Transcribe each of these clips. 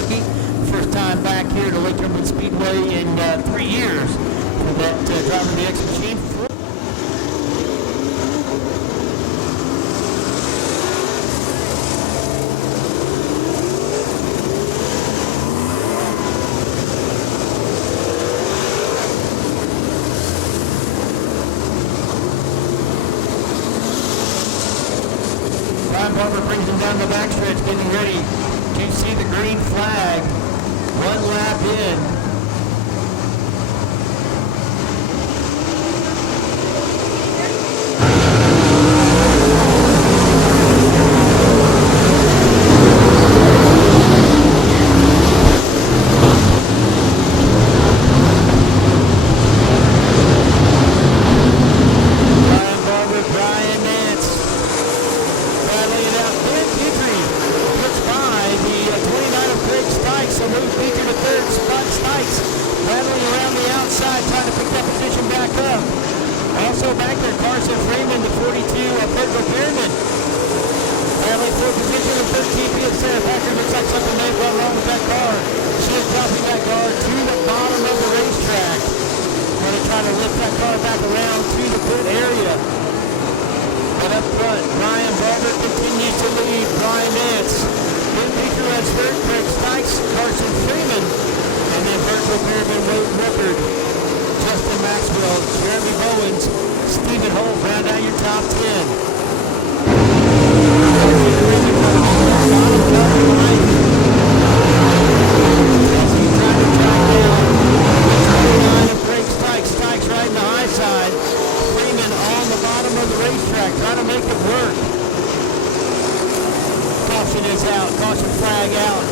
Kentucky. First time back here to Lake Cumberland Speedway in 3 years for that driver of the X machine. Vryan Barber brings him down the backstretch, getting ready to see the green flag. 1 lap in. Vryan Barber, Brian Nantz battling it out. Ben Petrey gets by the 29 of Craig Stikes, so moves Petrey to third spot. Stikes battling around the outside, trying to pick that position back up. Also back there, Carson Freeman, the 42 of Burnside Pearman. Battling for position in 13th is Sarah Packer. Looks like something may have gone wrong with that car. She is dropping that car to the bottom of the racetrack. Going to try to lift that car back around to the pit area. But up front, Vryan Barber continues to lead. Brian Nantz, Ben Petrey runs third, Craig Stikes, Carson Freeman, and then Burnside Pearman, Wade Rippard, Justin Maxwell, Jeremy Bowens, Stephen Holt round out your top 10. Stikes right in the high side. Freeman on the bottom of the racetrack, trying to make it work. Caution is out. Caution flag out.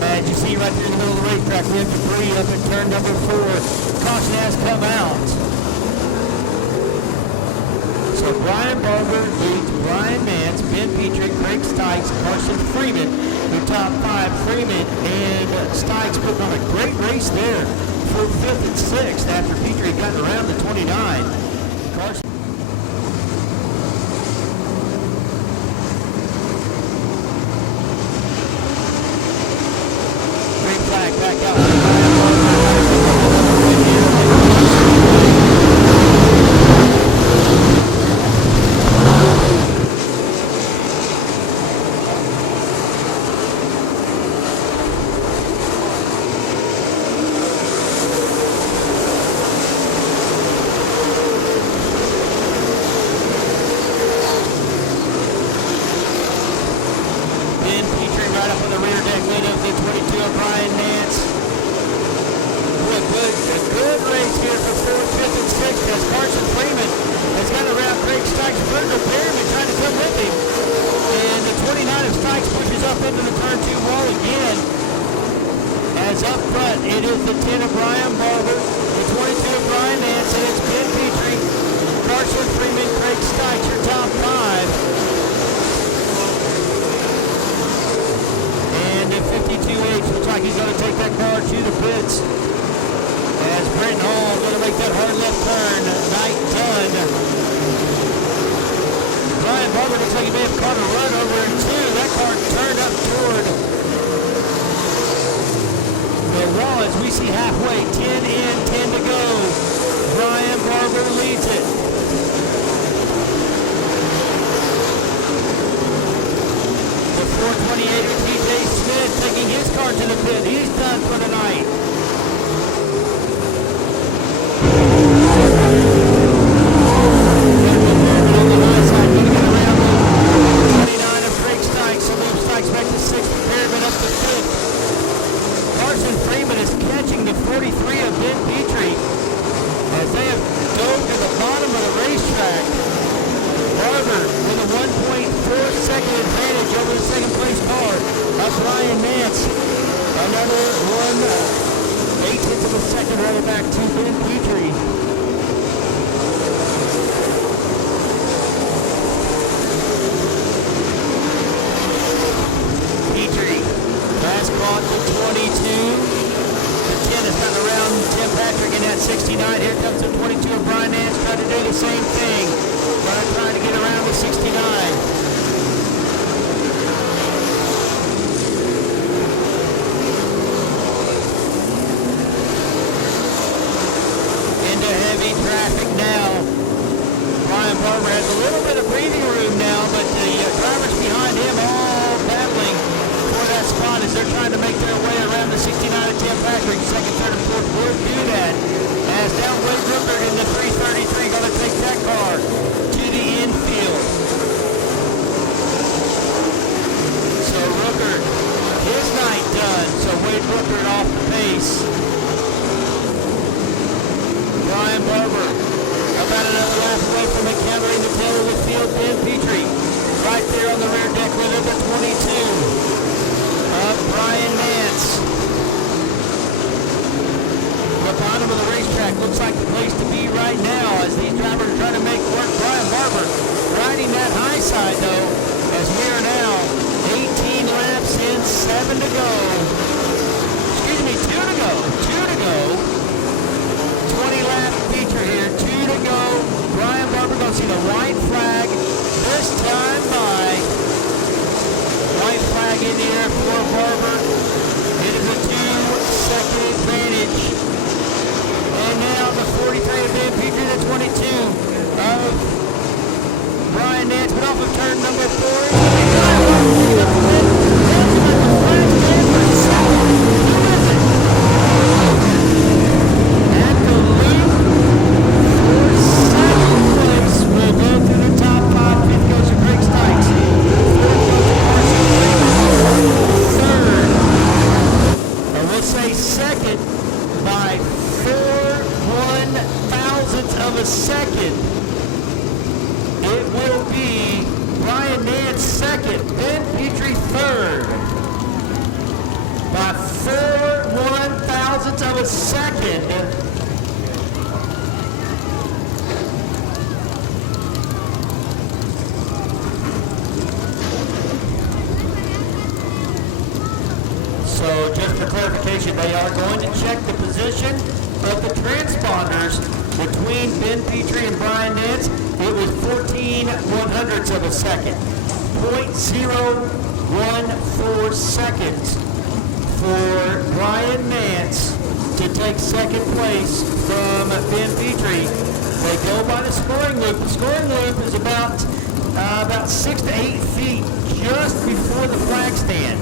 As you see right there in the middle of the racetrack, we have debris up at turn number 4. Caution has come out. So Vryan Barber leads Brian Nantz, Ben Petrey, Craig Stikes, Carson Freeman, the top 5. Freeman and Stikes putting on a great race there for 5th and 6th after Petrey got around the 29. Carson. Green flag back out. Brian Nantz trying to do the same thing. Trying to get around the 69. Heavy traffic now. Vryan Barber has a little bit of breathing room now, but the drivers behind him all battling for that spot as they're trying to make their way around the 69 at Tim Patrick. Second, third, and fourth will do that. As down Wade Rupert in the 333 going to take that car to the infield. So Rupert, his night done. So Wade Rupert off the pace. Vryan Barber, about another lap away from encountering the tail of the field. Ben Petrey, right there on the rear deck with number 22 of Brian Nantz. The bottom of the racetrack looks like the place to be right now as these drivers are trying to make work. Vryan Barber riding that high side though, as we are now 18 laps in, 7 to go. Excuse me, 2 to go. 20-lap feature here, 2 to go. Vryan Barber going to see the white flag this time by. White flag in the air for Barber. It is a 2-second advantage. And now the 43 of Ben Petrey, the 22 of Brian Nantz, but off of turn number 4. So just for clarification, they are going to check the position of the transponders between Ben Petrey and Brian Nantz. It was 14/100ths of a second. 0.014 seconds for Brian Nantz to take second place from Ben Petrey. They go by the scoring loop. The scoring loop is about 6 to 8 feet just before the flag stand.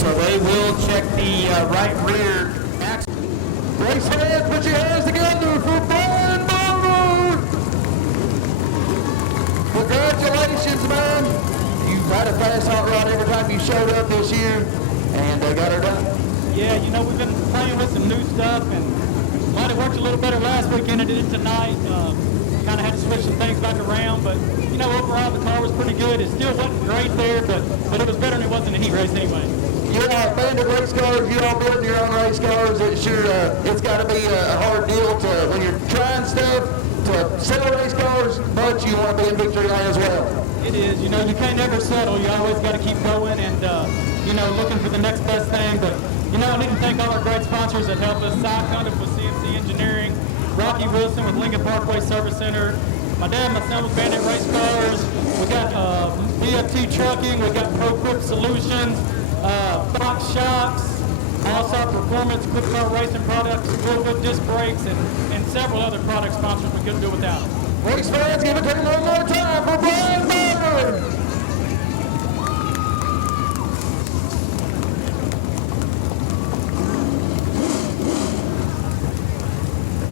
So they will check the right rear axle. Race fans, put your hands together for Brian Barber! Congratulations, man! You had a fast hot rod every time you showed up this year, and they got her done. Yeah, you know, we've been playing with some new stuff, and might have worked a little better last weekend than it did tonight. Kind of had to switch some things back around, but, you know, overall the car was pretty good. It still wasn't great there, but it was better than it was in the heat race anyway. You're a fan of race cars, you're all building your own race cars. It's got to be a hard deal when you're trying stuff to sell race cars, but you want to be in victory lane as well. It is. You know, you can't ever settle. You always got to keep going and, you know, looking for the next best thing. But, you know, I need to thank all our great sponsors that help us. Cy Cundiff with CNC Engineering, Rocky Wilson with Lincoln Parkway Service Center, my dad and my son with Bandit Race Cars. We got BFT Trucking. We got Pro Grip Solutions. Fox Shocks, All-Star Performance, Quick Car Racing Products, Real Good Disc Brakes, and several other product sponsors we couldn't do without. Race fans, give it to him one more time for Brian Barber!